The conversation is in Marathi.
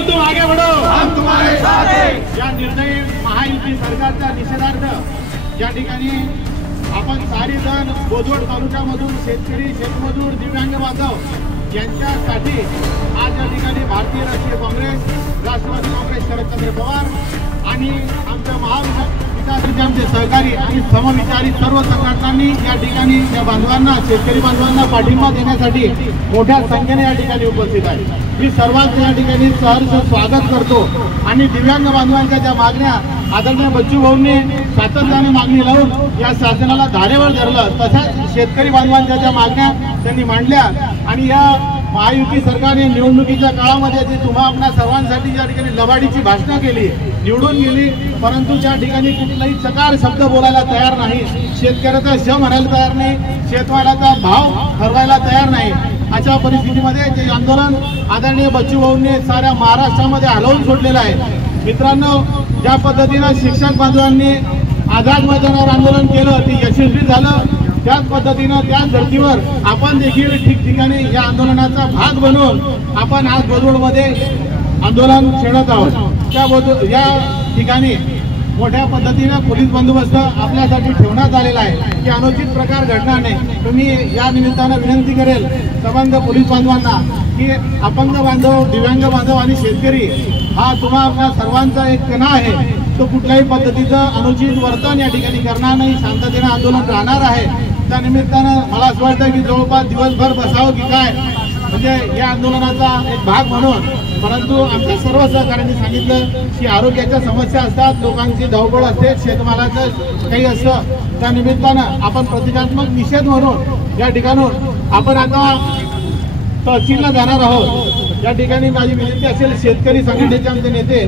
हो तुम आगे बढ़ो, हम तुम्हारे साथ हैं। या निर्णय महायुती सरकारच्या निषेधार्थ या ठिकाणी आपण सारी जण बोदवड तालुक्यामधून शेतकरी, शेतमजूर, दिव्यांग बांधव यांच्यासाठी आज या ठिकाणी भारतीय राष्ट्रीय काँग्रेस, राष्ट्रवादी काँग्रेस, शरदचंद्र पवार आणि आमच्या महाविकास आमचे सहकारी आणि समविचारी सर्व संघटनांनी या ठिकाणी या बांधवांना, शेतकरी बांधवांना पाठिंबा देण्यासाठी मोठ्या संख्येने या ठिकाणी उपस्थित आहे। मी सर्वांचं या ठिकाणी सहर्ष स्वागत करतो आणि दिव्यांग बांधवांच्या ज्या मागण्या आदरणीय बच्चू भाऊंनी सातत्याने मागणी लावून या शासनाला धारेवर धरलं, तशाच शेतकरी बांधवांच्या ज्या मागण्या त्यांनी मांडल्या आणि या महायुती सरकारने निवडणुकीच्या काळामध्ये जी तुम्हा आपल्या सर्वांसाठी या ठिकाणी लबाडीची भाषणं केली, निवडून गेली, परंतु त्या ठिकाणी कुठलाही चकार शब्द बोलायला तयार नाही, शेतकऱ्याचा श म्हणायला तयार नाही, शेतमालाचा भाव ठरवायला तयार नाही। अशा परिस्थितीमध्ये जे आंदोलन आदरणीय बच्चू भाऊंनी साऱ्या महाराष्ट्रामध्ये हलवून सोडलेलं आहे। मित्रांनो, ज्या पद्धतीनं शिक्षक बांधवांनी आझाद मैदानावर आंदोलन केलं ते यशस्वी झालं, त्याच पद्धतीनं त्याच धर्तीवर आपण देखील ठिकठिकाणी या आंदोलनाचा भाग बनवून आपण आज बोदवडमध्ये आंदोलन छेडत आहोत। या ठिकाणी मोठ्या पद्धतीनं पोलीस बंदोबस्त आपल्यासाठी ठेवण्यात आलेला आहे की अनुचित प्रकार घडणार नाही। तुम्ही या निमित्तानं विनंती करेल संबंध पोलीस बांधवांना की अपंग बांधव, दिव्यांग बांधव आणि शेतकरी हा तुम्हा आपल्या सर्वांचा एक कणा आहे, तो कुठल्याही पद्धतीचं अनुचित वर्तन या ठिकाणी करणार नाही, शांततेनं आंदोलन राहणार आहे। त्या निमित्तानं मला असं वाटतं की जवळपास दिवसभर बसावं की काय, म्हणजे या आंदोलनाचा एक भाग म्हणून। परंतु आमच्या सर्व सहकाऱ्यांनी सांगितलं की आरोग्याच्या समस्या असतात, लोकांची धावपळ असते, शेतमालाचं काही असतं, त्या निमित्तानं आपण प्रतिकात्मक निषेध म्हणून या ठिकाणून आपण आता तहसीलला जाणार आहोत। या ठिकाणी माझी विनंती असेल शेतकरी संघटनेचे आमचे नेते